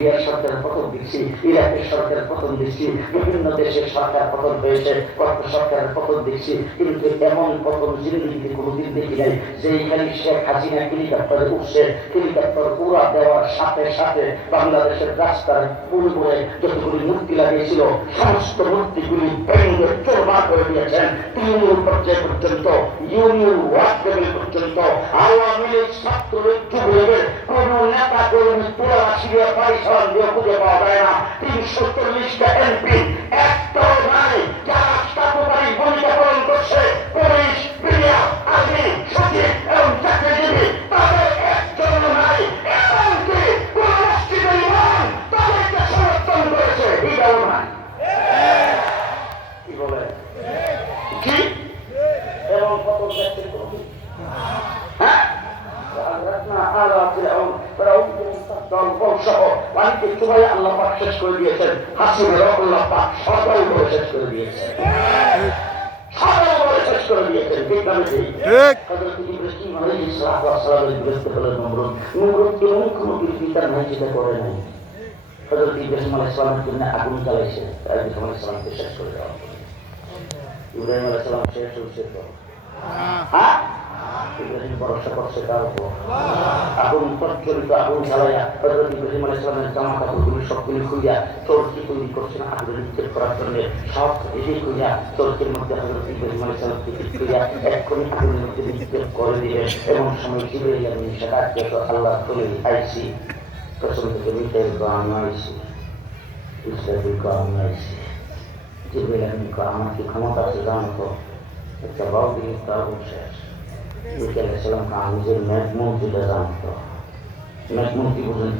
সিরিয়ার সরকারের পতন দেখছি ইরাকের সরকারের পতন দেখছি বিভিন্ন দেশের সরকার পতন হয়েছে কত সরকারের পতন দেখছি কিন্তু এমন পতন জিন্দগিতে কোনোদিন দেখি নাই যেইখানে শেখ হাসিনা হেলিকপ্টারে উঠছে হেলিকপ্টার উড়া দেওয়ার সাথে সাথে বাংলাদেশের রাস্তার পূর্বে যতগুলি মূর্তি লাগিয়েছিল, সমস্ত মূর্তিগুলি ভেঙে চোরমার করে দিয়েছেন, তৃণমূল পর্যায় পর্যন্ত ইউনিয়ন ওয়ার্ড পর্যন্ত, আওয়ামী লীগ ছাত্রলীগ নেতা কর্মী পুরা সিরিয়া পারিসর দিয়ে খুঁজে পাওয়া যায় না তিনশো চল্লিশটা এমপি একটাও নাই যারা স্থাপকারী ভূমিকা পালন করছে পুলিশ মিডিয়া আর্মি সচিব এবং চাকরিজীবী তাদের একজন নাই এমনকি কোন মসজিদের ইমাম তাদেরকে সমর্থন করেছে এটাও নাই কি বলে কি এবং কত দেখতে করবি হ্যাঁ وأغرقنا آل فرعون দলবল সহ বাড়িতে সবাই আল্লাহ পাক শেষ করে দিয়েছেন। হাসি আল্লাহ পাক সবাই বলে শেষ করে দিয়েছেন। সবাই বলে শেষ করে দিয়েছেন ঠিক না ঠিক। হযরত ইব্রাহিম আলাইহিস সালামের বিরুদ্ধে হলেন নমরুদ শেষ করে দেওয়া ইব্রাহিম ভরসা করছে তার উপর। আগুন প্রজ্বলিত আগুন জ্বালাইয়া হযরত ইব্রাহিম আলাইহিস সালামের জামা কাপড়গুলি সবগুলি খুইয়া চরকি তৈরি করছেন আগুনে নিক্ষেপ করার জন্য। সব রেডি করিয়া চরকির মধ্যে হযরত ইব্রাহিম আলাইহিস সালামকে ঠিক করিয়া এক্ষুনি আগুনের মধ্যে নিক্ষেপ করে দিলেন এবং সময় জিবরিল আমিন সেটা তো আল্লাহ চলে আইছি প্রথম থেকে মিটাইল তো আমি আইছি ইসরায়েল তো আমি আইছি জিবরিল আমিন কো আমার কি ক্ষমতা আছে জানো একটা বাউ দিয়ে তার শেষ। मी केलं सगळं काम जे मॅच नव्हती करत असतो मॅच नव्हती कुठून